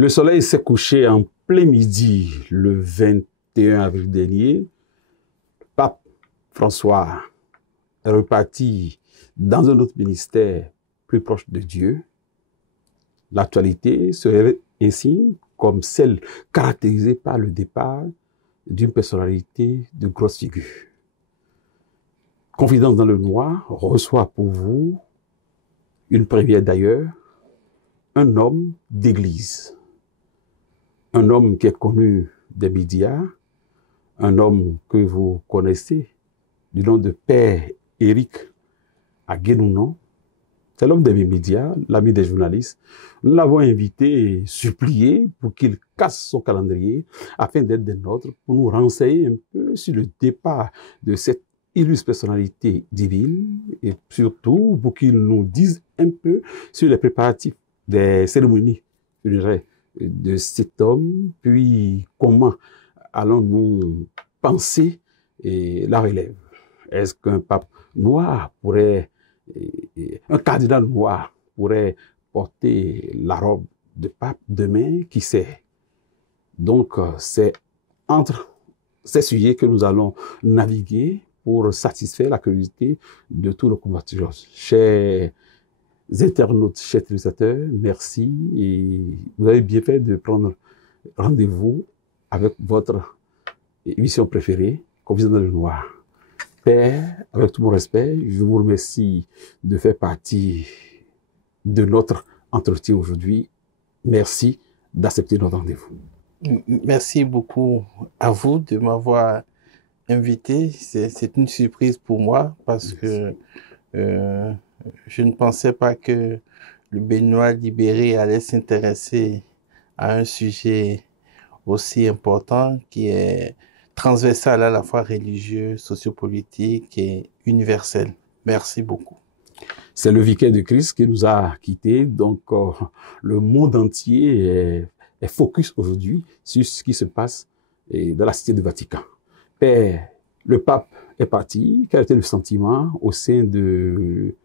Le soleil s'est couché en plein midi le 21 avril dernier. Pape François est reparti dans un autre ministère plus proche de Dieu. L'actualité se révèle ainsi comme celle caractérisée par le départ d'une personnalité de grosse figure. Confidence dans le noir reçoit pour vous, une première d'ailleurs, un homme d'église. Un homme qui est connu des médias, un homme que vous connaissez du nom de Père Éric Aguenounon. C'est l'homme des médias, l'ami des journalistes. Nous l'avons invité et supplié pour qu'il casse son calendrier afin d'être des nôtres, pour nous renseigner un peu sur le départ de cette illustre personnalité divine et surtout pour qu'il nous dise un peu sur les préparatifs des cérémonies funéraires de cet homme, puis comment allons-nous penser la relève. Est-ce qu'un pape noir pourrait, un cardinal noir pourrait porter la robe de pape demain? Qui sait? Donc, c'est entre ces sujets que nous allons naviguer pour satisfaire la curiosité de tous nos compatriotes. Chers internautes, chers téléspectateurs, merci et vous avez bien fait de prendre rendez-vous avec votre émission préférée, Confidence dans le noir. Père, avec tout mon respect, je vous remercie de faire partie de notre entretien aujourd'hui. Merci d'accepter notre rendez-vous. Merci beaucoup à vous de m'avoir invité. C'est une surprise pour moi parce que je ne pensais pas que le Béninois libéré allait s'intéresser à un sujet aussi important qui est transversal à la fois religieux, sociopolitique et universel. Merci beaucoup. C'est le vicaire de Christ qui nous a quittés, donc le monde entier est focus aujourd'hui sur ce qui se passe dans la cité du Vatican. Père, le pape est parti. Quel était le sentiment au sein de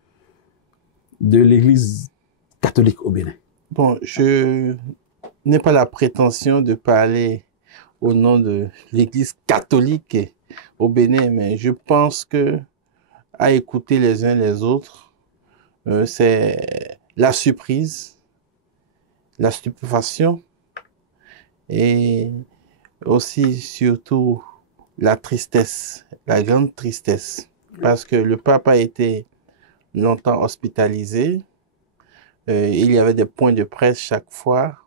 l'Église catholique au Bénin? Bon, je n'ai pas la prétention de parler au nom de l'Église catholique au Bénin, mais je pense que à écouter les uns les autres, c'est la surprise, la stupéfaction et aussi surtout la tristesse, la grande tristesse, parce que le pape a été longtemps hospitalisé. Il y avait des points de presse chaque fois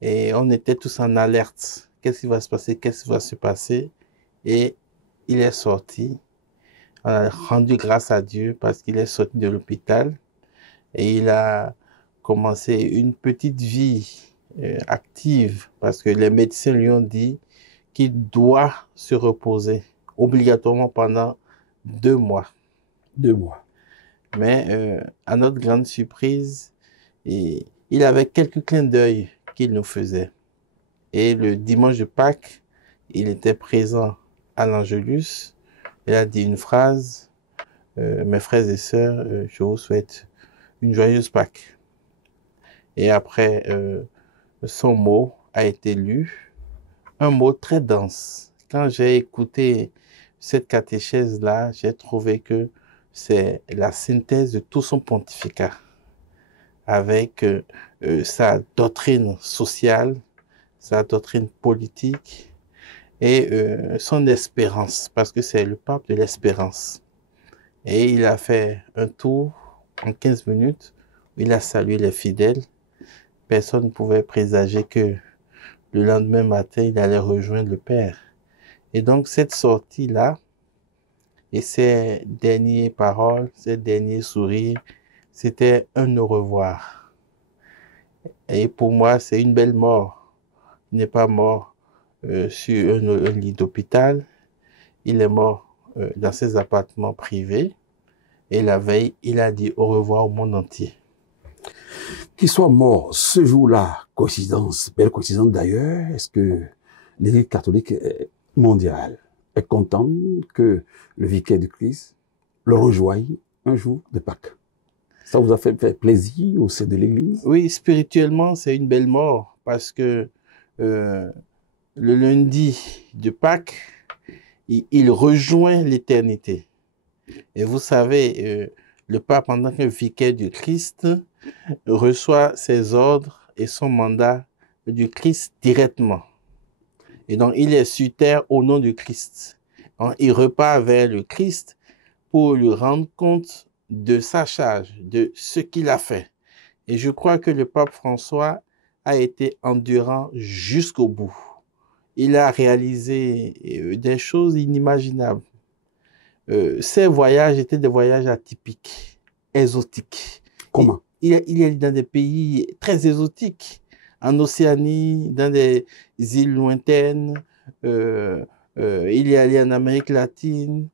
et on était tous en alerte. Qu'est-ce qui va se passer? Qu'est-ce qui va se passer? Et il est sorti. On a rendu grâce à Dieu parce qu'il est sorti de l'hôpital et il a commencé une petite vie active parce que les médecins lui ont dit qu'il doit se reposer obligatoirement pendant 2 mois. 2 mois. Mais à notre grande surprise, il avait quelques clins d'œil qu'il nous faisait. Et le dimanche de Pâques, il était présent à l'Angelus. Il a dit une phrase, mes frères et sœurs, je vous souhaite une joyeuse Pâques. Et après, son mot a été lu, un mot très dense. Quand j'ai écouté cette catéchèse-là, j'ai trouvé que c'est la synthèse de tout son pontificat, avec sa doctrine sociale, sa doctrine politique et son espérance, parce que c'est le pape de l'espérance. Et il a fait un tour en 15 minutes, où il a salué les fidèles. Personne ne pouvait présager que le lendemain matin, il allait rejoindre le Père. Et donc cette sortie-là, et ces dernières paroles, ces derniers sourires, c'était un au revoir. Et pour moi, c'est une belle mort. Il n'est pas mort sur un lit d'hôpital. Il est mort dans ses appartements privés. Et la veille, il a dit au revoir au monde entier. Qu'il soit mort ce jour-là, coïncidence, belle coïncidence d'ailleurs, est-ce que l'Église catholique mondiale est contente que le vicaire du Christ le rejoigne un jour de Pâques? Ça vous a fait plaisir au sein de l'Église? Oui, spirituellement, c'est une belle mort parce que le lundi de Pâques, il rejoint l'éternité. Et vous savez, le pape, en tant que vicaire du Christ, reçoit ses ordres et son mandat du Christ directement. Et donc, il est sur terre au nom du Christ. Donc, il repart vers le Christ pour lui rendre compte de sa charge, de ce qu'il a fait. Et je crois que le pape François a été endurant jusqu'au bout. Il a réalisé des choses inimaginables. Ces voyages étaient des voyages atypiques, exotiques. Comment? Il est allé dans des pays très exotiques, en Océanie, dans des îles lointaines. Il est allé en Amérique latine,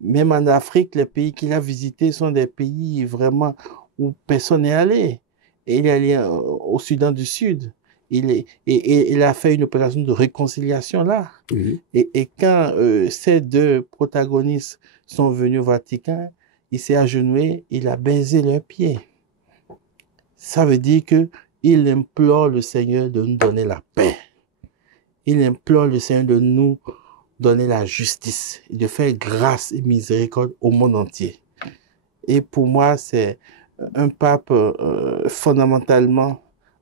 même en Afrique. Les pays qu'il a visités sont des pays vraiment où personne n'est allé. Et il est allé au Soudan du Sud. Il a fait une opération de réconciliation là. Oui. Et quand ces deux protagonistes sont venus au Vatican, il s'est agenouillé, il a baisé leurs pieds. Ça veut dire qu'il implore le Seigneur de nous donner la paix. Il implore le Seigneur de nous donner la justice, de faire grâce et miséricorde au monde entier. Et pour moi, c'est un pape fondamentalement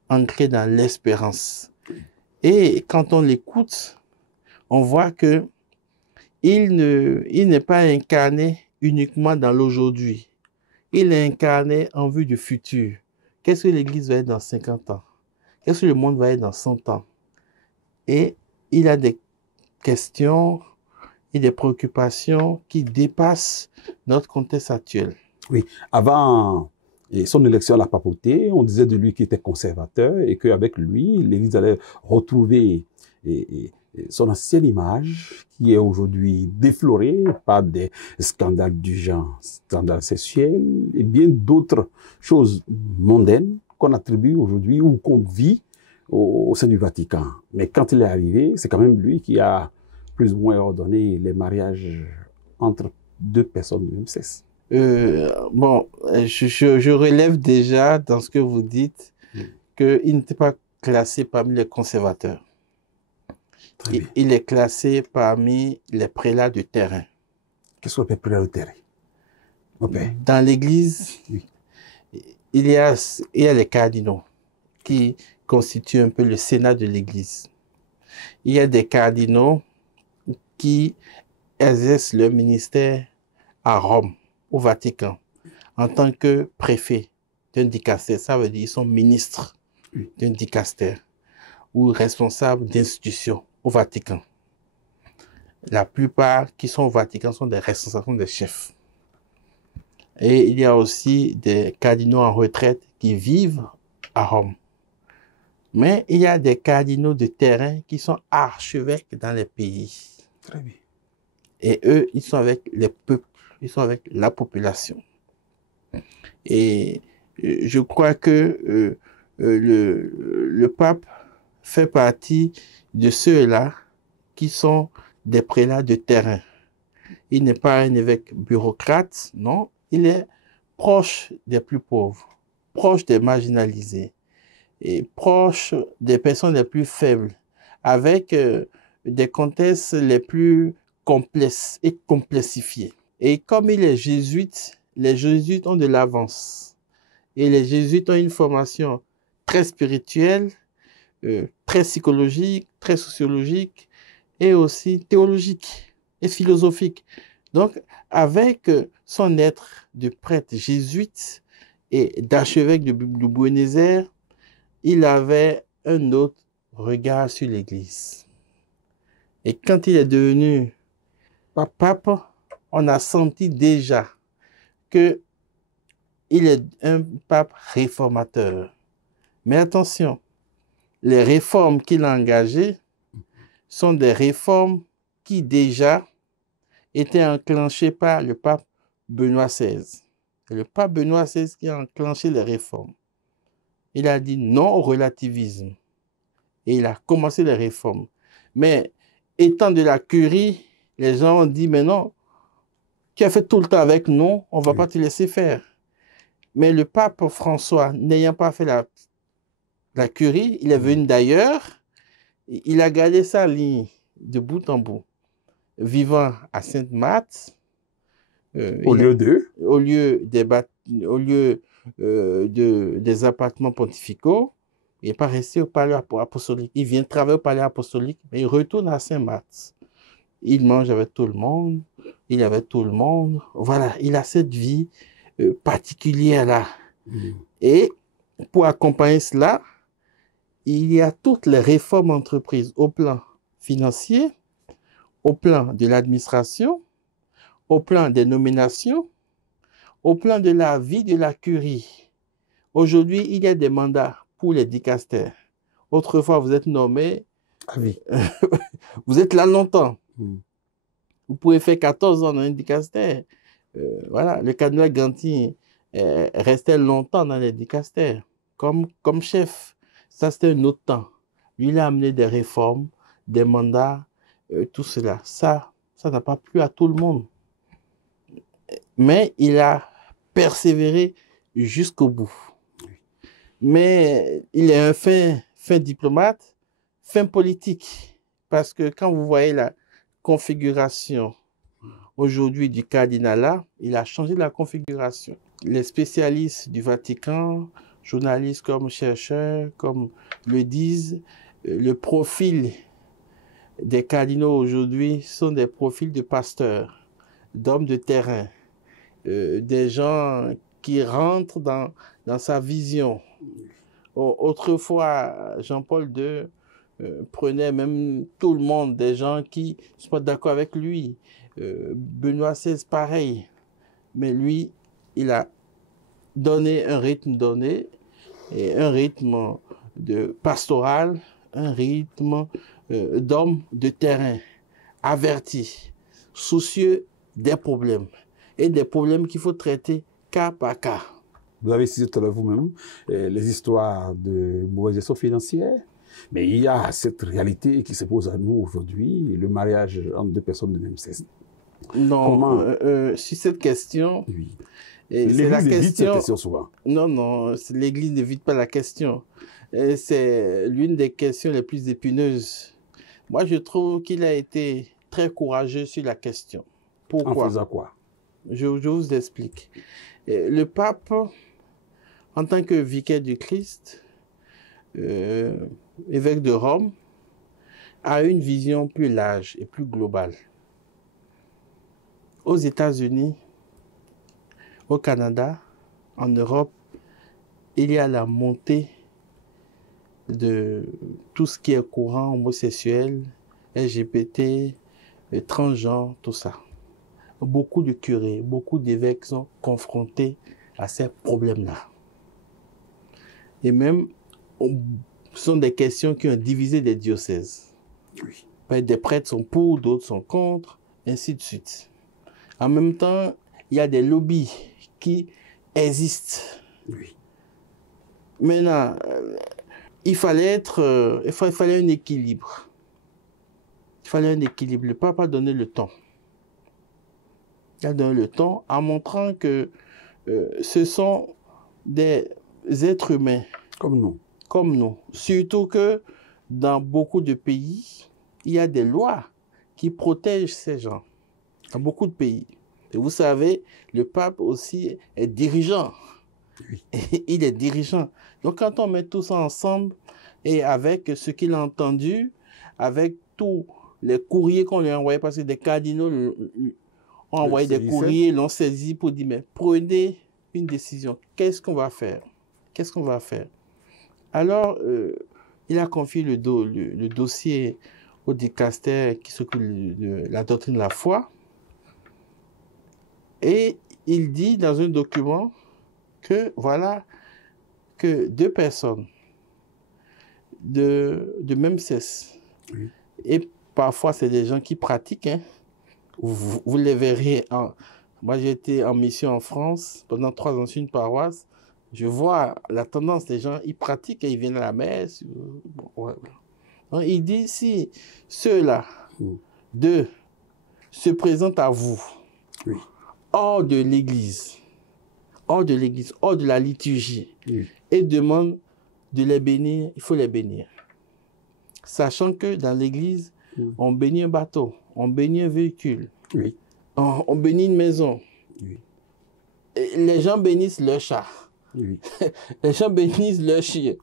ancré dans l'espérance. Et quand on l'écoute, on voit que il n'est pas incarné uniquement dans l'aujourd'hui. Il est incarné en vue du futur. Qu'est-ce que l'Église va être dans 50 ans? Qu'est-ce que le monde va être dans 100 ans? Et il a des questions et des préoccupations qui dépassent notre contexte actuel. Oui, avant son élection à la papauté, on disait de lui qu'il était conservateur et qu'avec lui, l'Église allait retrouver son ancienne image qui est aujourd'hui déflorée par des scandales du genre, scandales sexuels et bien d'autres choses mondaines qu'on attribue aujourd'hui ou qu'on vit au sein du Vatican. Mais quand il est arrivé, c'est quand même lui qui a plus ou moins ordonné les mariages entre deux personnes du même sexe. Je relève déjà dans ce que vous dites qu'il n'était pas classé parmi les conservateurs. Il est classé parmi les prélats de terrain. Qu'est-ce qu'on appelle prélat de terrain? Dans l'Église, oui, il y a les cardinaux qui constituent un peu le Sénat de l'Église. Il y a des cardinaux qui exercent leur ministère à Rome, au Vatican, en tant que préfet d'un dicastère. Ça veut dire qu'ils sont ministres d'un dicastère ou responsables d'institutions au Vatican. La plupart qui sont au Vatican sont des responsables, des chefs. Et il y a aussi des cardinaux en retraite qui vivent à Rome. Mais il y a des cardinaux de terrain qui sont archevêques dans les pays. Très bien. Et eux, ils sont avec les peuples, ils sont avec la population. Et je crois que le pape fait partie de ceux-là qui sont des prélats de terrain. Il n'est pas un évêque bureaucrate, non. Il est proche des plus pauvres, proche des marginalisés et proche des personnes les plus faibles, avec des contextes les plus complexes et complexifiés. Et comme il est jésuite, les jésuites ont de l'avance. Et les jésuites ont une formation très spirituelle, très psychologique, très sociologique et aussi théologique et philosophique. Donc, avec son être de prêtre jésuite et d'archevêque de Buenos Aires, il avait un autre regard sur l'Église. Et quand il est devenu pape, on a senti déjà qu'il est un pape réformateur. Mais attention, les réformes qu'il a engagées sont des réformes qui déjà étaient enclenchées par le pape Benoît XVI. C'est le pape Benoît XVI qui a enclenché les réformes. Il a dit non au relativisme. Et il a commencé les réformes. Mais étant de la curie, les gens ont dit, mais non, tu as fait tout le temps avec nous, on ne va pas te laisser faire. Mais le pape François, n'ayant pas fait la curie, il est venu d'ailleurs, il a gardé sa ligne de bout en bout. Vivant à Sainte-Marthe, Au lieu de... au lieu des appartements pontificaux, il n'est pas resté au palais apostolique. Il vient travailler au palais apostolique, mais il retourne à Saint-Marthe. Il mange avec tout le monde, il est avec tout le monde. Voilà, il a cette vie particulière-là. Et pour accompagner cela, il y a toutes les réformes entreprises au plan financier, au plan de l'administration, au plan des nominations, au plan de la vie de la curie. Aujourd'hui, il y a des mandats pour les dicastères. Autrefois, vous êtes nommé, Ah oui. vous êtes là longtemps. Vous pouvez faire 14 ans dans un dicastère. Voilà, le cardinal Ganti restait longtemps dans les dicastères comme chef. Ça, c'était un autre temps. Lui, il a amené des réformes, des mandats, tout cela. Ça n'a pas plu à tout le monde. Mais il a persévéré jusqu'au bout. Mais il est un fin diplomate, fin politique. Parce que quand vous voyez la configuration aujourd'hui du cardinalat, il a changé la configuration. Les spécialistes du Vatican, journalistes comme chercheurs, comme le disent, le profil des cardinaux aujourd'hui sont des profils de pasteurs, d'hommes de terrain, des gens qui rentrent dans sa vision. Autrefois, Jean-Paul II prenait même tout le monde, des gens qui ne sont pas d'accord avec lui. Benoît XVI, pareil. Mais lui, il a donné un rythme donné, et un rythme de pastoral, un rythme d'homme de terrain, averti, soucieux des problèmes. Et des problèmes qu'il faut traiter cas par cas. Vous avez cité tout à l'heure vous-même les histoires de mauvaise gestion financière, mais il y a cette réalité qui se pose à nous aujourd'hui, le mariage entre deux personnes de même sexe. Non, sur cette question, oui. C'est la question. Cette question souvent. Non, l'Église n'évite pas la question. C'est l'une des questions les plus épineuses. Moi, je trouve qu'il a été très courageux sur la question. Pourquoi? En faisant quoi? Je vous explique. Le pape, en tant que vicaire du Christ, évêque de Rome, a une vision plus large et plus globale. Aux États-Unis, au Canada, en Europe, il y a la montée de tout ce qui est courant homosexuel, LGBT, transgenre, tout ça. Beaucoup de curés, beaucoup d'évêques sont confrontés à ces problèmes-là. Et même, ce sont des questions qui ont divisé des diocèses. Oui. Des prêtres sont pour, d'autres sont contre, ainsi de suite. En même temps, il y a des lobbies qui existent. Oui. Maintenant, il fallait un équilibre. Il fallait un équilibre. Le pape a donné le temps. Il a donné le temps en montrant que ce sont des êtres humains. Comme nous. Comme nous. Surtout que dans beaucoup de pays, il y a des lois qui protègent ces gens. Dans beaucoup de pays. Et vous savez, le pape aussi est dirigeant. Oui. Il est dirigeant. Donc quand on met tout ça ensemble, et avec ce qu'il a entendu, avec tous les courriers qu'on lui a envoyés, parce que des cardinaux ont envoyé des courriers, l'ont saisi pour dire, mais prenez une décision. Qu'est-ce qu'on va faire? Qu'est-ce qu'on va faire? Alors, il a confié le dossier au dicaster qui s'occupe de la doctrine de la foi. Et il dit dans un document que voilà, que deux personnes de même sexe, oui. Et parfois c'est des gens qui pratiquent, hein. Vous les verrez. Moi j'ai été en mission en France pendant 3 ans sur une paroisse. Je vois la tendance des gens, ils pratiquent et ils viennent à la messe. Bon, ouais. Donc, il dit si ceux-là, deux, se présentent à vous, oui. hors de l'église, hors de la liturgie, et demandent de les bénir, il faut les bénir. Sachant que dans l'église, on bénit un bateau, on bénit un véhicule, Oui. on bénit une maison. Oui. Et les gens bénissent leur chat. Oui. Les gens bénissent leur chien.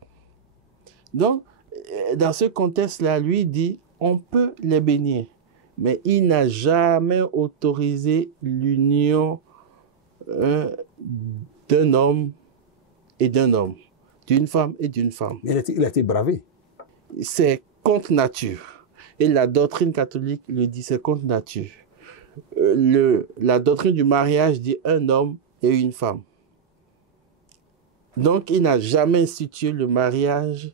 Donc, dans ce contexte-là, lui dit, on peut les bénir. Mais il n'a jamais autorisé l'union d'un homme et d'un homme, d'une femme et d'une femme. Mais il a été bravé. C'est contre nature. Et la doctrine catholique le dit, c'est contre nature. La doctrine du mariage dit un homme et une femme. Donc, il n'a jamais institué le mariage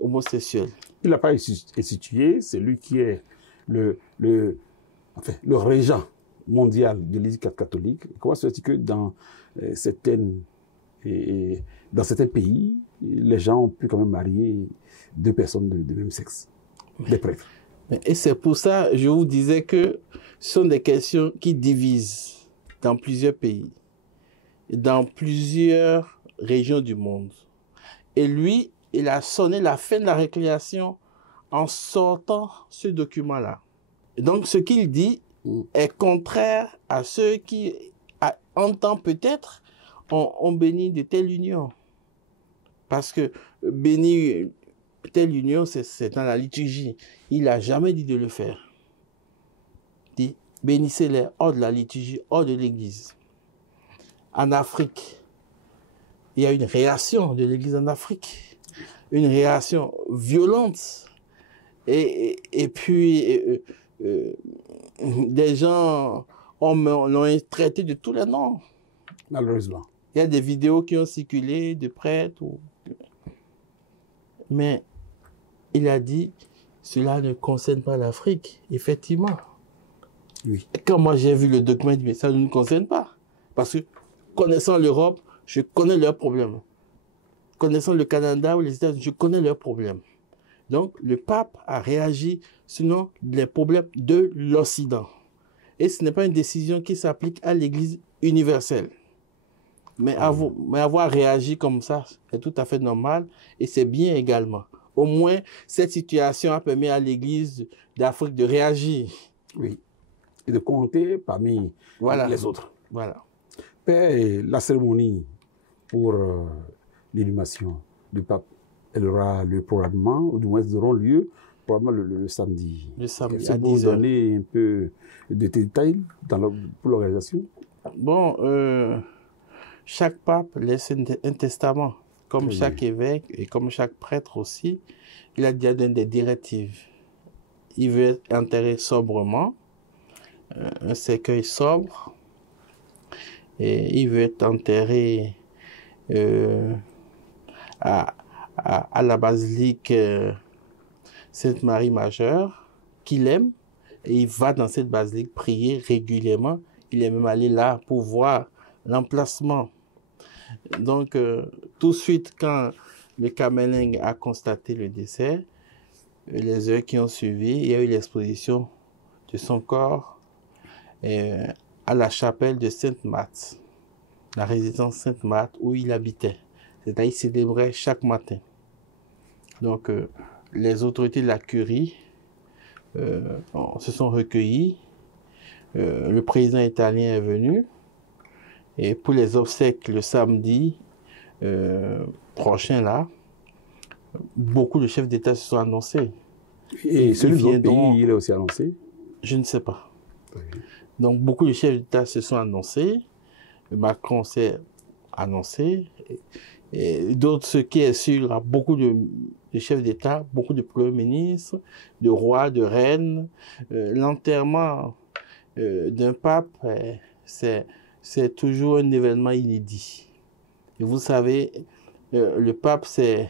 homosexuel. Il n'a pas institué, c'est lui qui est le régent mondial de l'Église catholique. Comment se fait-il que dans certains pays, les gens ont pu quand même marier deux personnes de même sexe, des prêtres? Et c'est pour ça, je vous disais que ce sont des questions qui divisent dans plusieurs pays, dans plusieurs régions du monde. Et lui, il a sonné la fin de la récréation en sortant ce document-là. Donc, ce qu'il dit est contraire à ceux qui, en temps peut-être, ont béni de telle union. Parce que bénir telle union, c'est dans la liturgie. Il n'a jamais dit de le faire. Il dit, bénissez-les hors de la liturgie, hors de l'église. En Afrique, il y a une réaction de l'église en Afrique. Une réaction violente. Et puis, des gens l'ont traité de tous les noms. Malheureusement. Il y a des vidéos qui ont circulé de prêtres. Mais il a dit, cela ne concerne pas l'Afrique, effectivement. Oui. Et quand moi j'ai vu le document, je dis, mais ça ne nous concerne pas. Parce que, connaissant l'Europe, je connais leurs problèmes. Connaissant le Canada ou les États-Unis, je connais leurs problèmes. Donc, le pape a réagi selon les problèmes de l'Occident. Et ce n'est pas une décision qui s'applique à l'Église universelle. Mais avoir réagi comme ça, c'est tout à fait normal et c'est bien également. Au moins, cette situation a permis à l'Église d'Afrique de réagir. Oui. Et de compter parmi les autres. Voilà. Père, la cérémonie pour l'inhumation du pape, elle aura lieu probablement, ou du moins elles auront lieu probablement le samedi. Le samedi Est-ce à que vous 10h. donner un peu de détails pour l'organisation? Bon, chaque pape laisse un testament, comme chaque évêque et comme chaque prêtre aussi. Il a déjà donné des directives. Il veut être enterré sobrement, un cercueil sobre, et il veut être enterré à la basilique Sainte-Marie Majeure, qu'il aime, et il va dans cette basilique prier régulièrement. Il est même allé là pour voir l'emplacement. Donc, tout de suite, quand le Cameling a constaté le décès, les heures qui ont suivi, il y a eu l'exposition de son corps à la chapelle de Sainte-Marthe, la résidence Sainte-Marthe où il habitait. C'est-à-dire qu'il célébrait chaque matin. Donc, les autorités de la curie se sont recueillies. Le président italien est venu. Et pour les obsèques le samedi prochain, là, beaucoup de chefs d'État se sont annoncés. Et celui d'autres pays, il est aussi annoncé? Je ne sais pas. Oui. Donc, beaucoup de chefs d'État se sont annoncés. Macron s'est annoncé. Et d'autres, ce qui est sûr, il y aura beaucoup de chefs d'État, beaucoup de premiers ministres, de rois, de reines. L'enterrement d'un pape, c'est toujours un événement inédit. Et vous savez, le pape, c'est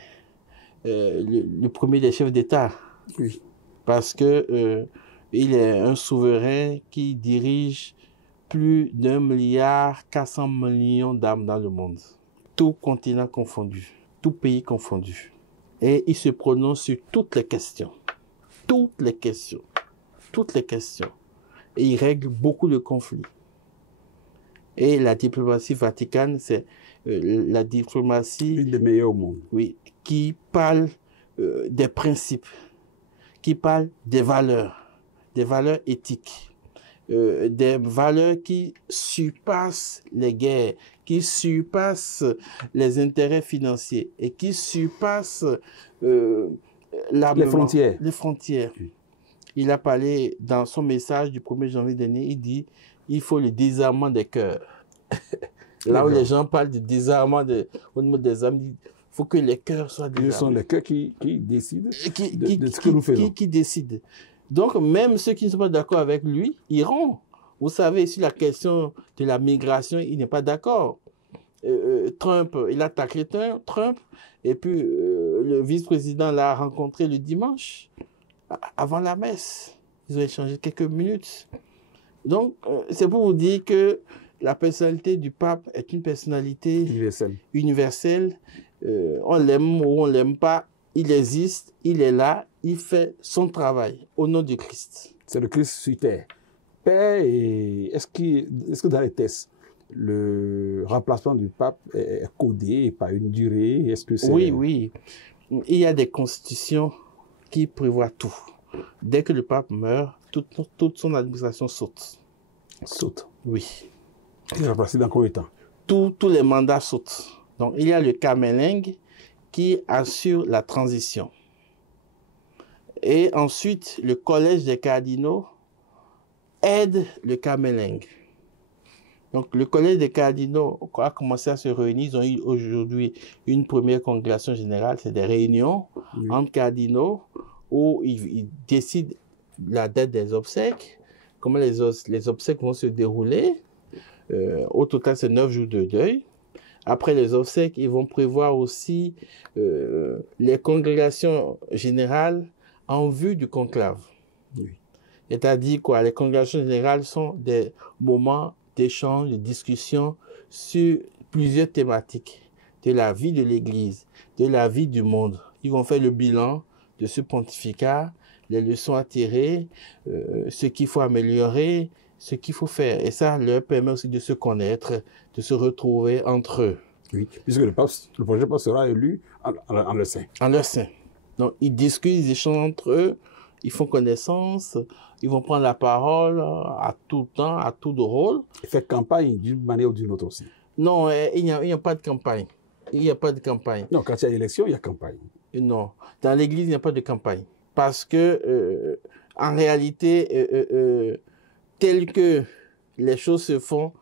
le premier des chefs d'État. Oui. Parce que il est un souverain qui dirige plus d'1,4 milliard d'âmes dans le monde. Tout continent confondu, tout pays confondu. Et il se prononce sur toutes les questions. Toutes les questions. Toutes les questions. Et il règle beaucoup de conflits. Et la diplomatie vaticane, c'est la diplomatie, Une des meilleures au monde. oui, qui parle des principes, qui parle des valeurs éthiques, des valeurs qui surpassent les guerres, qui surpassent les intérêts financiers et qui surpassent Les frontières. Les frontières. Il a parlé dans son message du 1er janvier dernier, il dit il faut le désarmement des cœurs. Là où les gens parlent du désarmement au niveau des âmes, il faut que les cœurs soient désarmés. Ce sont les cœurs qui décident de ce que nous faisons. Qui décident. Donc, même ceux qui ne sont pas d'accord avec lui iront. Vous savez, sur la question de la migration, il n'est pas d'accord. Trump, il a taclé Trump, et puis le vice-président l'a rencontré le dimanche, avant la messe. Ils ont échangé quelques minutes. Donc, c'est pour vous dire que la personnalité du pape est une personnalité universelle. On l'aime ou on l'aime pas, il existe, il est là, il fait son travail au nom du Christ. C'est le Christ sur terre. Père, est-ce que dans les tests, le remplacement du pape est codé par une durée? Est-ce que c'est... Oui. Il y a des constitutions qui prévoient tout. Dès que le pape meurt, toute son administration saute. Saute? Oui. Il est remplacé dans combien de temps? Tous les mandats sautent. Donc, il y a le Camerlingue qui assure la transition. Et ensuite, le collège des cardinaux aide le Camerlingue. Donc, le collège des cardinaux a commencé à se réunir. Ils ont eu aujourd'hui une première congrégation générale. C'est des réunions entre cardinaux où ils décident la date des obsèques, comment les obsèques vont se dérouler. Au total, c'est 9 jours de deuil. Après les obsèques, ils vont prévoir aussi les congrégations générales en vue du conclave. Oui. C'est-à-dire quoi? Les congrégations générales sont des moments d'échange, de discussion sur plusieurs thématiques de la vie de l'Église, de la vie du monde. Ils vont faire le bilan de ce pontificat, les leçons à tirer, ce qu'il faut améliorer, ce qu'il faut faire. Et ça leur permet aussi de se connaître, de se retrouver entre eux. Oui, puisque le prochain pape sera élu en leur sein. En leur sein. Donc, ils discutent, ils échangent entre eux, ils font connaissance, ils vont prendre la parole à tout temps, à tout de rôle. Ils font campagne d'une manière ou d'une autre aussi. Non, il n'y a pas de campagne. Il n'y a pas de campagne. Non, quand il y a élection, il y a campagne. Non, dans l'Église, il n'y a pas de campagne. Parce que, en réalité, tel que les choses se font,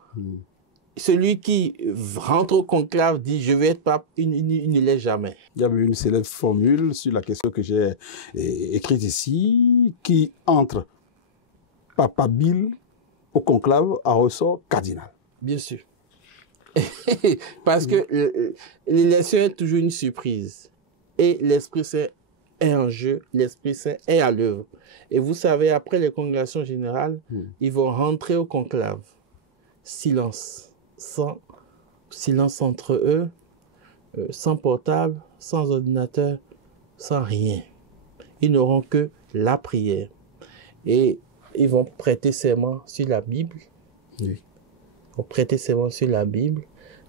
celui qui rentre au conclave dit « je vais être pape », il ne l'est jamais. Il y a une célèbre formule sur la question que j'ai écrite ici, qui entre papabile au conclave à ressort cardinal. Bien sûr. Parce que l'élection est toujours une surprise. Et l'Esprit Saint est en jeu, l'Esprit Saint est à l'œuvre. Et vous savez, après les congrégations générales, ils vont rentrer au conclave. Silence. Silence entre eux, sans portable, sans ordinateur, sans rien. Ils n'auront que la prière. Et ils vont prêter serment sur la Bible. Oui. Ils vont prêter serment sur la Bible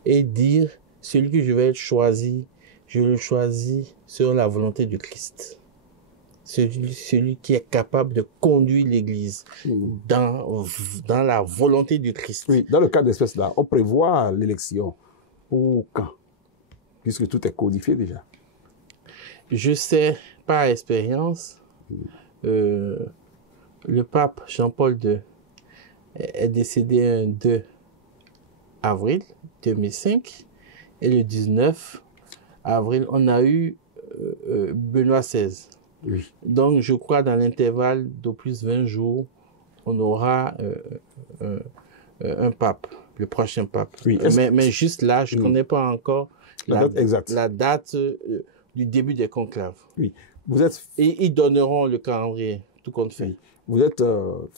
et dire, celui que je vais choisir, je le choisis sur la volonté du Christ. Celui qui est capable de conduire l'Église dans la volonté du Christ. Oui, dans le cas d'espèce là, on prévoit l'élection pour quand? Puisque tout est codifié déjà. Je sais par expérience, le pape Jean-Paul II est décédé un 2 avril 2005 et le 19 avril, on a eu Benoît XVI. Oui. Donc, je crois dans l'intervalle d'au plus 20 jours, on aura un pape, le prochain pape. Oui. Mais juste là, je ne connais pas encore la date exacte. La date du début des conclaves. Oui. Et ils donneront le calendrier, tout compte fait. Oui. Vous êtes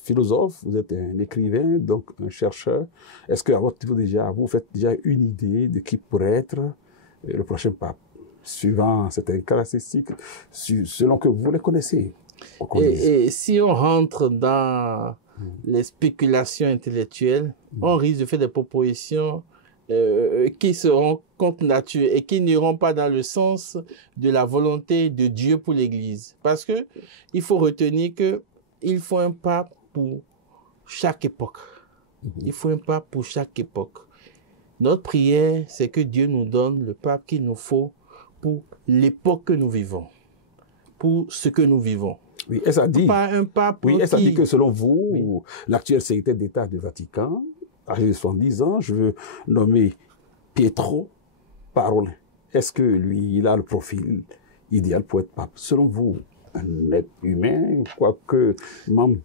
philosophe, vous êtes un écrivain, donc un chercheur. Est-ce qu'à votre niveau déjà, vous faites déjà une idée de qui pourrait être le prochain pape, suivant certaines caractéristiques, selon que vous les connaissez? Et si on rentre dans les spéculations intellectuelles, on risque de faire des propositions qui seront contre nature et qui n'iront pas dans le sens de la volonté de Dieu pour l'Église. Parce que il faut retenir que il faut un pape pour chaque époque. Il faut un pape pour chaque époque. Notre prière, c'est que Dieu nous donne le pape qu'il nous faut pour l'époque que nous vivons, pour ce que nous vivons. Oui, et ça dit. Pas un pape Oui, et ça dit que selon vous, Oui. l'actuel secrétaire d'État du Vatican, âgé de 70 ans, je veux nommer Pietro Parolin. Est-ce que lui, il a le profil idéal pour être pape? Selon vous, un être humain, quoique membre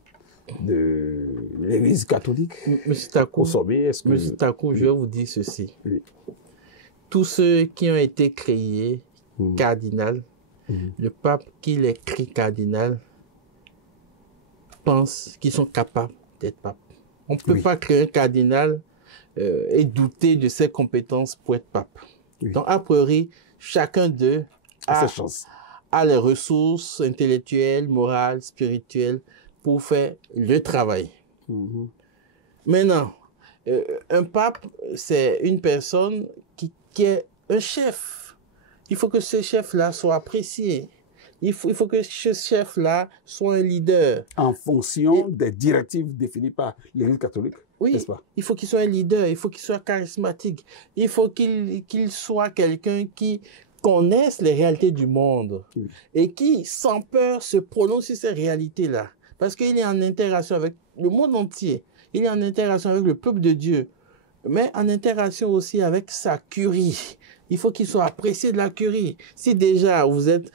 de l'Église catholique, Monsieur Takou, au sommet, est-ce que... Monsieur Takou, je vais vous dire ceci. Oui. Tous ceux qui ont été créés cardinal, le pape qui les crée cardinal pense qu'ils sont capables d'être pape. On ne peut pas créer un cardinal et douter de ses compétences pour être pape. Donc, a priori, chacun d'eux a les ressources intellectuelles, morales, spirituelles pour faire le travail. Maintenant, un pape, c'est une personne qui est un chef. Il faut que ce chef-là soit apprécié. Il faut que ce chef-là soit un leader. En fonction des directives définies par l'Église catholique, oui, n'est-ce pas? Il faut qu'il soit un leader, il faut qu'il soit charismatique, il faut qu'il soit quelqu'un qui connaisse les réalités du monde et qui, sans peur, se prononce sur ces réalités-là. Parce qu'il est en interaction avec le monde entier. Il est en interaction avec le peuple de Dieu, mais en interaction aussi avec sa curie. Il faut qu'il soit apprécié de la curie. Si déjà vous êtes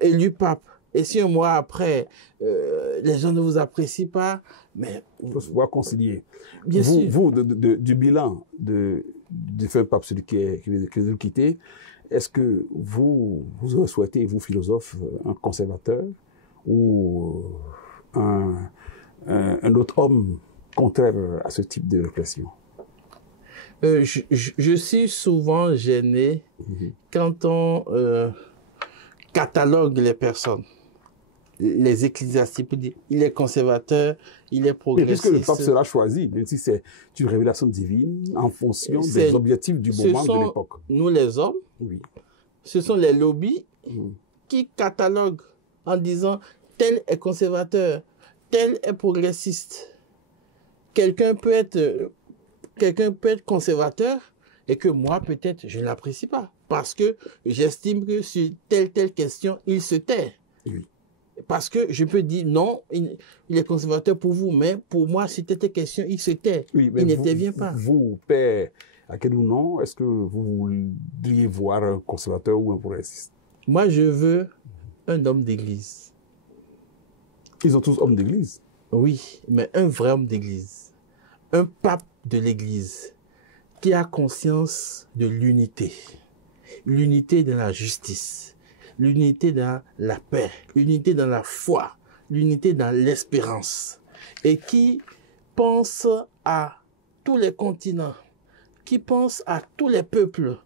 élu pape, et si un mois après, les gens ne vous apprécient pas, mais... Il faut pouvoir concilier. Bien sûr. Vous du bilan du fait pape, celui qui veut le quitter, est-ce que vous aurez souhaité, vous philosophes, un conservateur ou un autre homme contraire à ce type de répression? Je suis souvent gêné quand on catalogue les personnes. Les ecclésiastiques, il est conservateur, il est progressiste. Mais puisque le pape sera choisi, même si c'est une révélation divine en fonction des objectifs du moment de l'époque. Nous les hommes, ce sont les lobbies qui cataloguent en disant tel est conservateur, tel est progressiste. Quelqu'un peut être conservateur et que moi, peut-être, je ne l'apprécie pas. Parce que j'estime que sur telle question, il se tait. Parce que je peux dire non, il est conservateur pour vous, mais pour moi, sur telle question, il se tait. Il n'intervient pas. Vous, père, à quel ou non, est-ce que vous voudriez voir un conservateur ou un progressiste? Moi, je veux un homme d'église. Ils sont tous hommes d'église? Oui, mais un vrai homme d'église. Un pape de l'église qui a conscience de l'unité. L'unité dans la justice. L'unité dans la paix, l'unité dans la foi, l'unité dans l'espérance, et qui pense à tous les continents, qui pense à tous les peuples,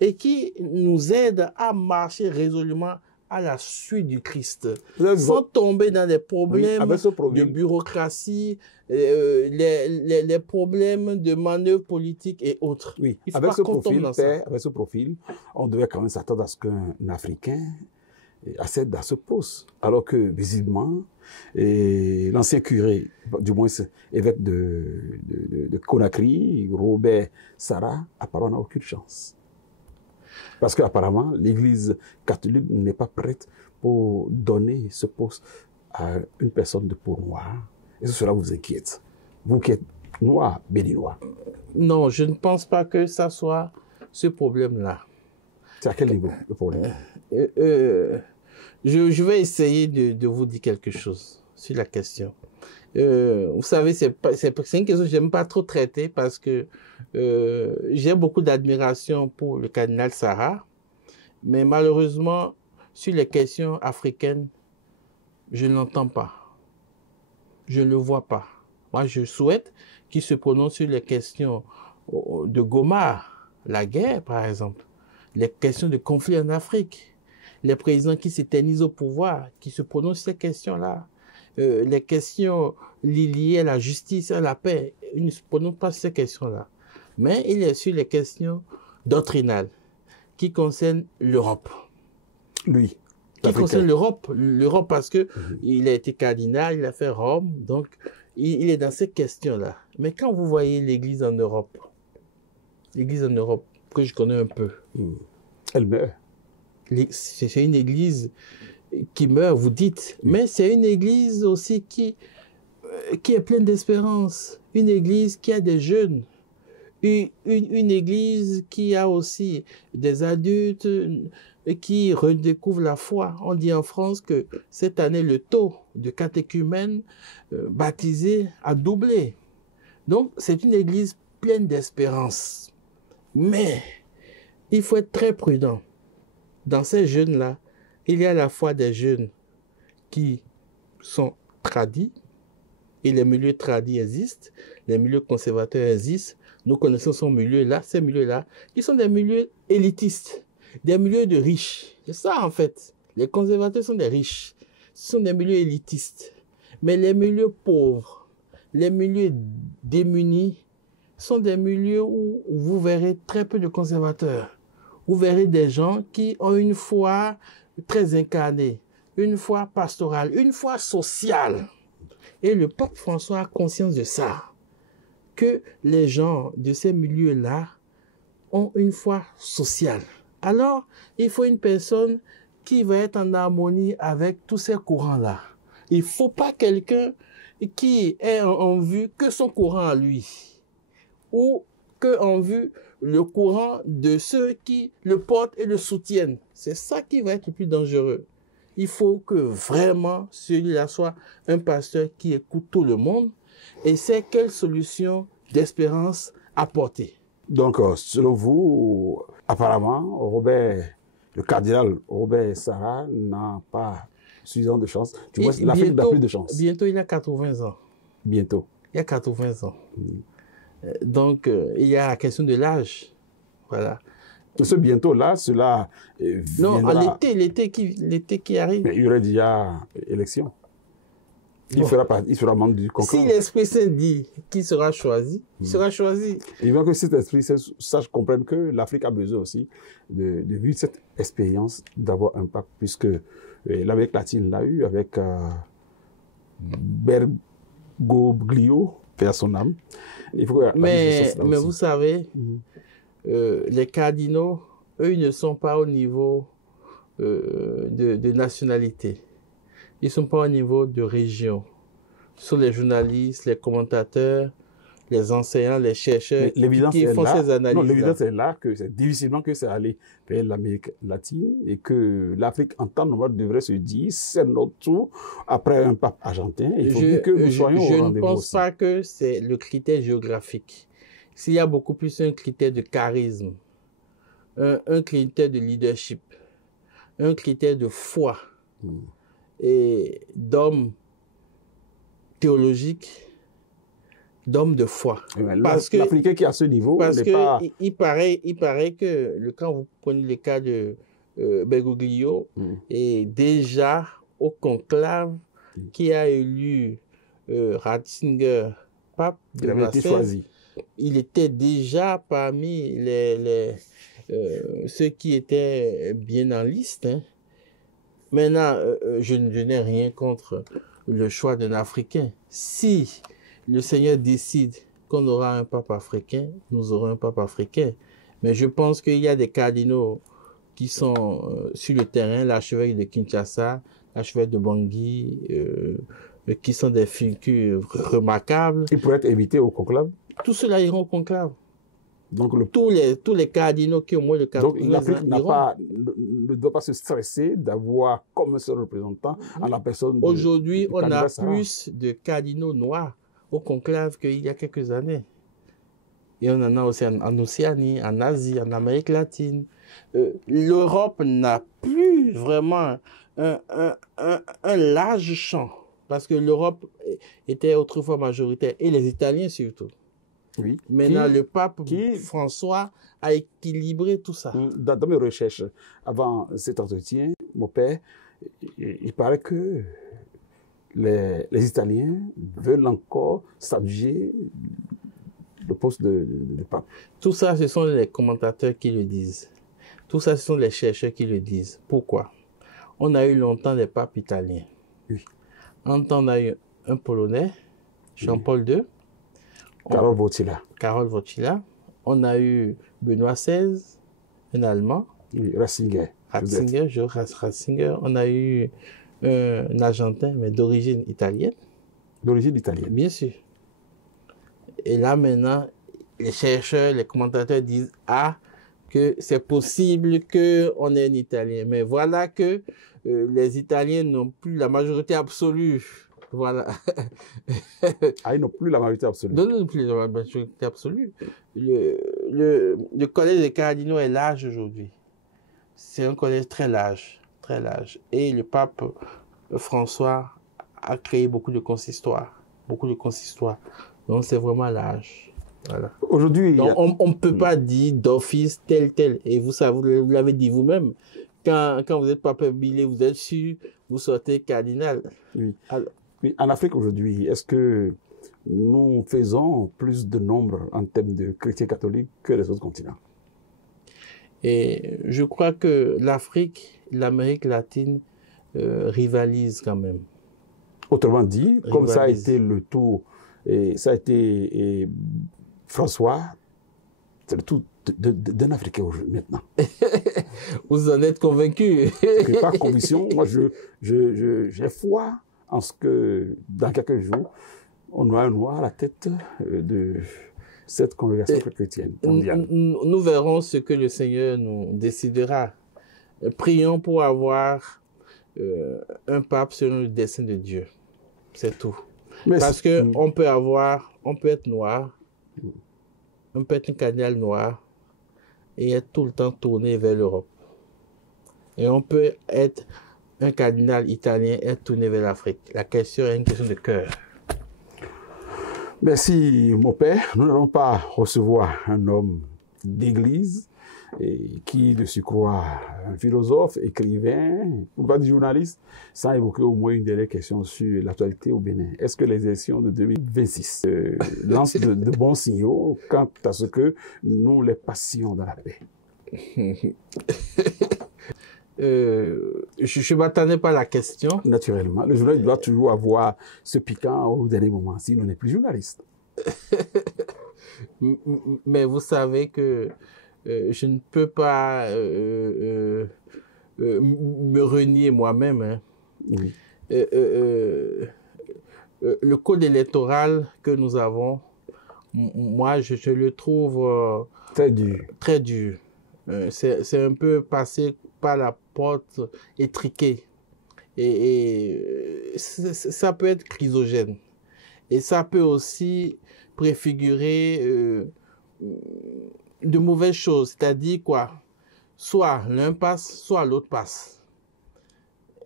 et qui nous aide à marcher résolument à la suite du Christ, sans tomber dans des problèmes de bureaucratie, les problèmes de manœuvre politique et autres. Oui, avec ce profil, on devait quand même s'attendre à ce qu'un Africain accède à ce poste. Alors que, visiblement, l'ancien curé, du moins évêque de Conakry, Robert Sarah, apparemment n'a aucune chance. Parce qu'apparemment, l'Église catholique n'est pas prête pour donner ce poste à une personne de peau noire. Et cela vous inquiète. Vous qui êtes noir, béninois. Non, je ne pense pas que ça soit ce problème-là. C'est à quel niveau, le problème? Je vais essayer de vous dire quelque chose sur la question. Vous savez, c'est une question que j'aime pas trop traiter parce que j'ai beaucoup d'admiration pour le cardinal Sarah, mais malheureusement, sur les questions africaines, je ne l'entends pas. Je ne le vois pas. Moi, je souhaite qu'il se prononce sur les questions de Goma, la guerre, par exemple, les questions de conflit en Afrique. les présidents qui s'éternisent au pouvoir, qui se prononcent ces questions-là. Les questions liées à la justice, à la paix, ils ne se prononcent pas ces questions-là. Mais il y a sur les questions doctrinales qui concernent l'Europe. Lui. Qui concerne l'Europe parce que il a été cardinal, il a fait Rome, donc il est dans ces questions-là. Mais quand vous voyez l'Église en Europe, que je connais un peu, elle meurt. C'est une Église qui meurt, vous dites, mais c'est une Église aussi qui est pleine d'espérance, une Église qui a des jeunes, une Église qui a aussi des adultes qui redécouvrent la foi. On dit en France que cette année, le taux de catéchumènes baptisés a doublé. Donc, c'est une Église pleine d'espérance. Mais, il faut être très prudent. Dans ces jeunes-là, il y a à la fois des jeunes qui sont tradis, et les milieux tradis existent, les milieux conservateurs existent. Nous connaissons ces milieux-là, qui sont des milieux élitistes, des milieux de riches. C'est ça, en fait. Les conservateurs sont des riches. Ce sont des milieux élitistes. Mais les milieux pauvres, les milieux démunis, sont des milieux où vous verrez très peu de conservateurs. Vous verrez des gens qui ont une foi très incarnée, une foi pastorale, une foi sociale. Et le pape François a conscience de ça, que les gens de ces milieux-là ont une foi sociale. Alors, il faut une personne qui va être en harmonie avec tous ces courants-là. Il ne faut pas quelqu'un qui ait en vue que son courant à lui, ou que en vue le courant de ceux qui le portent et le soutiennent. C'est ça qui va être le plus dangereux. Il faut que vraiment celui-là soit un pasteur qui écoute tout le monde et sait quelle solution d'espérance apporter. Donc, selon vous, apparemment, le cardinal Robert Sarah n'a pas suffisamment de chance. Du moins, l'Afrique n'a plus de chance. Bientôt, il a 80 ans. Bientôt. Il a 80 ans. Donc, il y a la question de l'âge. Voilà. Ce bientôt-là, cela non, à l'été qui arrive. Mais il y aurait déjà élection. Il sera membre du conclave. Si l'Esprit Saint dit qu'il sera choisi, il sera choisi. Il veut que cet Esprit Saint comprenne que l'Afrique a besoin aussi de vivre cette expérience d'avoir un pape, puisque l'Amérique latine l'a eu avec Bergoglio, paix à son âme. Il faut mais vous savez, les cardinaux, eux, ils ne sont pas au niveau de nationalité. Ils ne sont pas au niveau de région. Ce sont les journalistes, les commentateurs, les enseignants, les chercheurs qui font ces analyses. Non, l'évidence est là que c'est difficilement que c'est allé vers l'Amérique latine et que l'Afrique en temps normal devrait se dire c'est notre tour après un pape argentin. Il faut que nous soyons au rendez-vous. Je ne pense pas que c'est le critère géographique. S'il y a beaucoup plus un critère de charisme, un critère de leadership, un critère de foi et d'homme théologique, d'homme de foi. Parce que l'Africain qui est à ce niveau n'est pas... il paraît que quand vous prenez le cas de Bergoglio, et déjà au conclave qui a élu Ratzinger pape de il avait été choisi. Il était déjà parmi ceux qui étaient bien en liste. Hein. Maintenant, je n'ai rien contre le choix d'un Africain. Si le Seigneur décide qu'on aura un pape africain, nous aurons un pape africain. Mais je pense qu'il y a des cardinaux qui sont sur le terrain, l'archevêque de Kinshasa, l'archevêque de Bangui, qui sont des figures remarquables. Ils pourraient être invités au conclave? Tous ceux-là iront au conclave. Donc tous les cardinaux qui ont moins de 80 ans. Donc l'Afrique ne doit pas se stresser d'avoir comme seul représentant en la personne de... Aujourd'hui, on a plus de cardinaux noirs au conclave qu'il y a quelques années. Et on en a aussi en Océanie, en Asie, en Amérique latine. L'Europe n'a plus vraiment un large champ. Parce que l'Europe était autrefois majoritaire. Et les Italiens surtout. Oui. Maintenant, le pape François a équilibré tout ça. Dans mes recherches, avant cet entretien, mon père, il paraît que les Italiens veulent encore s'adjuger le poste de pape. Tout ça, ce sont les commentateurs qui le disent. Tout ça, ce sont les chercheurs qui le disent. Pourquoi? On a eu longtemps des papes italiens. Oui. En temps, on a eu un Polonais, Jean-Paul II. Karol Wojtyła. On a eu Benoît XVI, un Allemand. Oui, Ratzinger. Ratzinger. On a eu un Argentin, mais d'origine italienne. D'origine italienne. Bien sûr. Et là, maintenant, les chercheurs, les commentateurs disent, que c'est possible qu'on ait un Italien. Mais voilà que les Italiens n'ont plus la majorité absolue. Voilà. Ils n'ont plus la majorité absolue. Ils n'ont plus la majorité absolue. Le collège des cardinaux est large aujourd'hui. C'est un collège très large, très large. Et le pape François a créé beaucoup de consistoires. Donc c'est vraiment large. Voilà. Aujourd'hui, donc on ne peut pas dire d'office tel. Et vous savez, vous l'avez dit vous-même. Quand vous êtes pape bilé, vous êtes sûr, vous sortez cardinal. Oui. Alors, oui. En Afrique aujourd'hui, est-ce que nous faisons plus de nombre en termes de chrétiens catholiques que les autres continents? Et je crois que l'Afrique, l'Amérique latine rivalisent quand même. Autrement dit, comme ça a été le tour, et ça a été François, c'est le tour d'un Africain maintenant. Vous en êtes convaincu? Par conviction, moi j'ai foi en ce que dans quelques jours, on aura un noir à la tête de cette congrégation chrétienne mondiale. Nous verrons ce que le Seigneur nous décidera. Prions pour avoir un pape selon le dessein de Dieu. C'est tout. Parce que on peut être noir, on peut être un cardinal noir et être tout le temps tourné vers l'Europe. Et on peut être un cardinal italien et être tourné vers l'Afrique. La question est une question de cœur. Merci, mon père. Nous n'allons pas recevoir un homme d'église qui, de surcroît, un philosophe, écrivain, ou pas du journaliste, sans évoquer au moins une dernière question sur l'actualité au Bénin. Est-ce que les élections de 2026 lancent de bons signaux quant à ce que nous les passions dans la paix? Je ne m'attendais pas à la question. Naturellement. Le journaliste doit toujours avoir ce piquant au dernier moment, sinon on n'est plus journaliste. Mais vous savez que je ne peux pas me renier moi-même. Hein. Oui. Le code électoral que nous avons, moi, je le trouve très dur. Très dur. C'est un peu passé par la porte étriquée. Et ça peut être chrysogène. Et ça peut aussi préfigurer de mauvaises choses. C'est-à-dire quoi? Soit l'un passe, soit l'autre passe.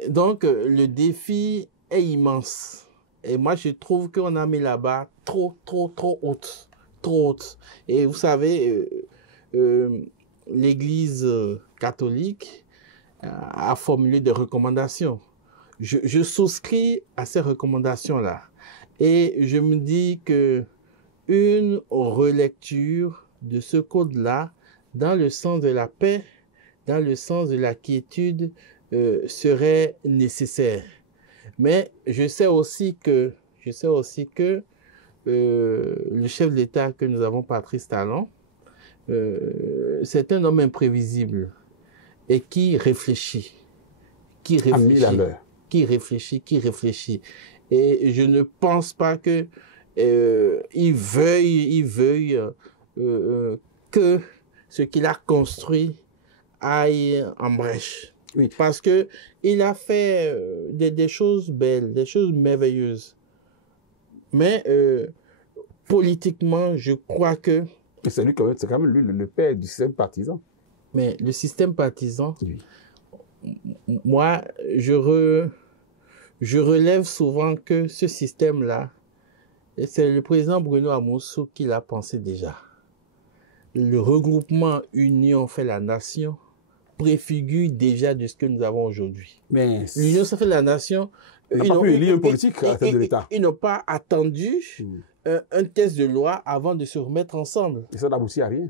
Donc, le défi est immense. Et moi, je trouve qu'on a mis la barre trop haute. Trop haute. Et vous savez, l'Église catholique a formulé des recommandations. Je souscris à ces recommandations-là. Et je me dis que une relecture de ce code-là, dans le sens de la paix, dans le sens de la quiétude, serait nécessaire. Mais je sais aussi que le chef de l'État que nous avons, Patrice Talon, c'est un homme imprévisible et qui réfléchit. Qui réfléchit. Et je ne pense pas que il veuille que ce qu'il a construit aille en brèche. Oui. Parce que il a fait des choses belles, des choses merveilleuses. Mais politiquement, je crois que... C'est quand même lui le père du système partisan. Mais le système partisan, oui. Moi, je relève souvent que ce système-là Et c'est le président Bruno Amoussou qui l'a pensé déjà. Le regroupement Union fait la nation préfigure déjà de ce que nous avons aujourd'hui. Mais L'Union, ça fait la nation. on n'a pas pu élire un politique à la tête de l'État. Ils n'ont pas attendu un test de loi avant de se remettre ensemble. Et ça n'aboutit à rien.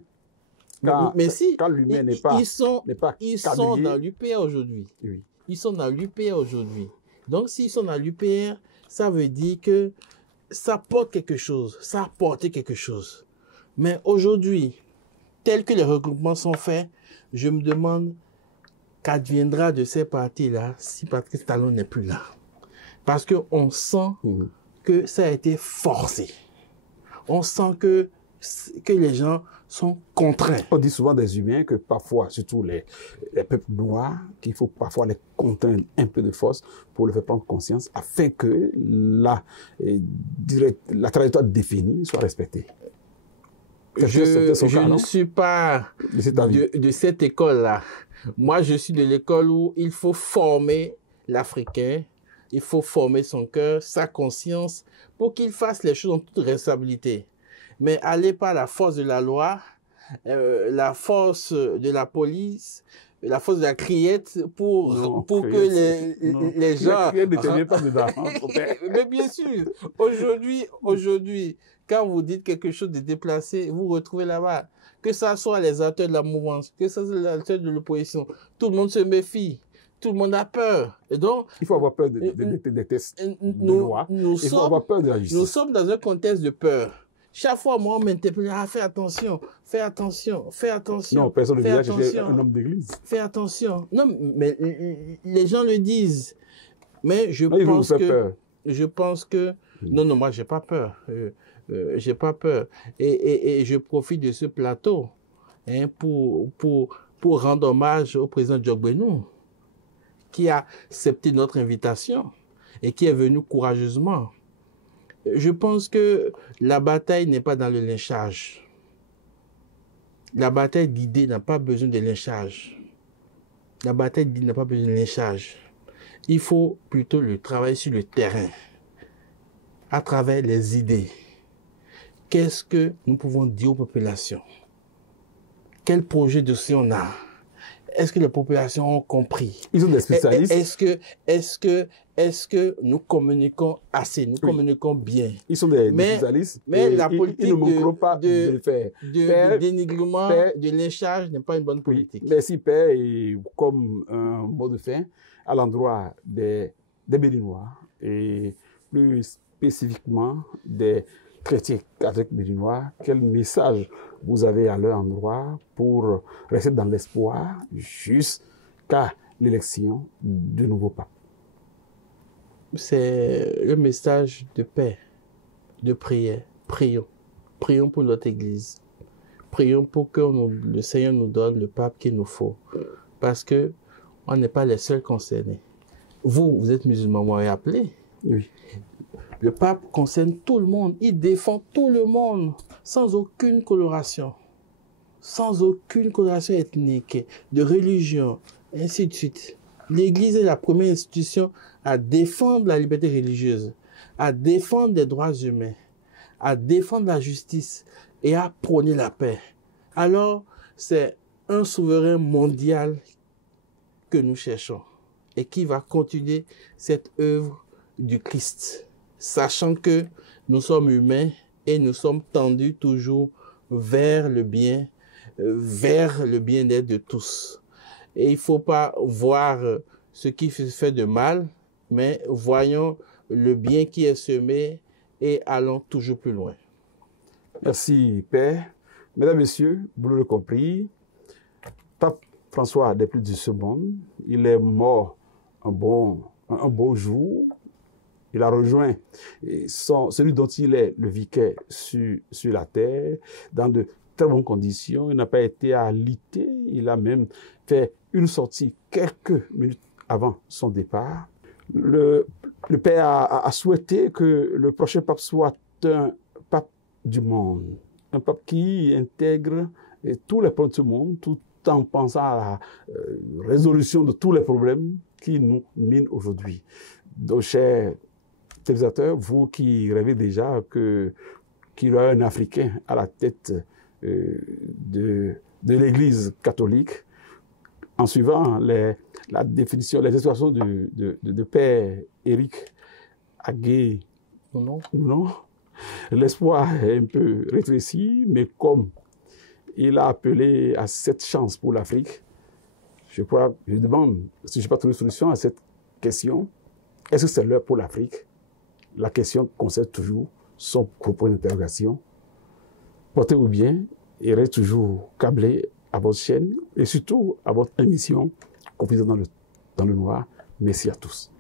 Mais si, quand l'humain n'est pas ils sont quadrillé, dans l'UPR aujourd'hui. oui. Ils sont dans l'UPR aujourd'hui. Donc, s'ils sont dans l'UPR, ça veut dire que ça porte quelque chose. Ça a porté quelque chose. Mais aujourd'hui, tel que les regroupements sont faits, je me demande qu'adviendra de ces partis-là si Patrice Talon n'est plus là. Parce qu'on sent que ça a été forcé. On sent que les gens sont contraints. On dit souvent des humains que parfois, surtout les peuples noirs, qu'il faut parfois les contraindre un peu de force pour leur faire prendre conscience afin que la trajectoire définie soit respectée. Je ne suis pas de cette école-là. Moi, je suis de l'école où il faut former l'Africain, il faut former son cœur, sa conscience, pour qu'il fasse les choses en toute responsabilité. Mais aller par la force de la loi, la force de la police, la force de la criette pour que les gens... Mais bien sûr, aujourd'hui, quand vous dites quelque chose de déplacé, vous retrouvez là-bas. Que ça soit les acteurs de la mouvance, que ça soit les acteurs de l'opposition, tout le monde se méfie. Tout le monde a peur. Et donc, il faut avoir peur des tests de loi. Il faut avoir peur de la justice. Nous sommes dans un contexte de peur. Chaque fois, moi, on m'interpelle, fais attention, fais attention, fais attention. Non, personne ne vient chercher un homme d'église. Fais attention. Non, mais les gens le disent. Mais je pense que, non, moi, j'ai pas peur. J'ai pas peur. Et je profite de ce plateau, pour rendre hommage au président Djogbenou, qui a accepté notre invitation et qui est venu courageusement. Je pense que la bataille n'est pas dans le lynchage. La bataille d'idées n'a pas besoin de lynchage. La bataille d'idées n'a pas besoin de lynchage. Il faut plutôt le travail sur le terrain, à travers les idées. Qu'est-ce que nous pouvons dire aux populations? Quel projet de dossier on a? Est-ce que les populations ont compris? Ils sont des spécialistes. Est-ce que nous communiquons assez? Nous communiquons bien? Ils sont des spécialistes. Mais la politique ils ne manqueront pas de le faire. De dénigrement, de lynchage n'est pas une bonne politique. Merci, Père, et comme un mot de fin à l'endroit des Béninois et plus spécifiquement des chrétiens catholiques béninois, quel message vous avez à leur endroit pour rester dans l'espoir jusqu'à l'élection du nouveau pape? C'est le message de paix, de prière. Prions. Prions pour notre Église. Prions pour que le Seigneur nous donne le pape qu'il nous faut. Parce que on n'est pas les seuls concernés. Vous êtes musulmans, vous m'avez appelé. Oui. Le pape concerne tout le monde. Il défend tout le monde sans aucune coloration. Sans aucune coloration ethnique, de religion, ainsi de suite. L'Église est la première institution à défendre la liberté religieuse, à défendre les droits humains, à défendre la justice et à prôner la paix. Alors, c'est un souverain mondial que nous cherchons et qui va continuer cette œuvre du Christ, sachant que nous sommes humains et nous sommes tendus toujours vers le bien, vers le bien-être de tous. Et il faut pas voir ce qui se fait de mal, mais voyons le bien qui est semé et allons toujours plus loin. Merci, Père. Mesdames, Messieurs, vous l'avez compris, Pape François n'est plus de ce monde. Il est mort un beau jour. Il a rejoint celui dont il est le vicaire sur la terre, dans de très bonnes conditions. Il n'a pas été alité. Il a même fait une sortie quelques minutes avant son départ. Le Père a souhaité que le prochain pape soit un pape du monde. Un pape qui intègre tous les peuples du monde, tout en pensant à la résolution de tous les problèmes qui nous minent aujourd'hui. Donc, chers téléspectateurs, vous qui rêvez déjà qu'il y a un Africain à la tête de l'Église catholique, en suivant la définition, les expressions de Père Éric Agué, non, l'espoir est un peu rétréci, mais comme il a appelé à cette chance pour l'Afrique, je demande si je n'ai pas trouvé de solution à cette question. Est-ce que c'est l'heure pour l'Afrique? La question conserve toujours son propos d'interrogation. Portez-vous bien et restez toujours câblé à votre chaîne et surtout à votre émission Confidence dans le noir. Merci à tous.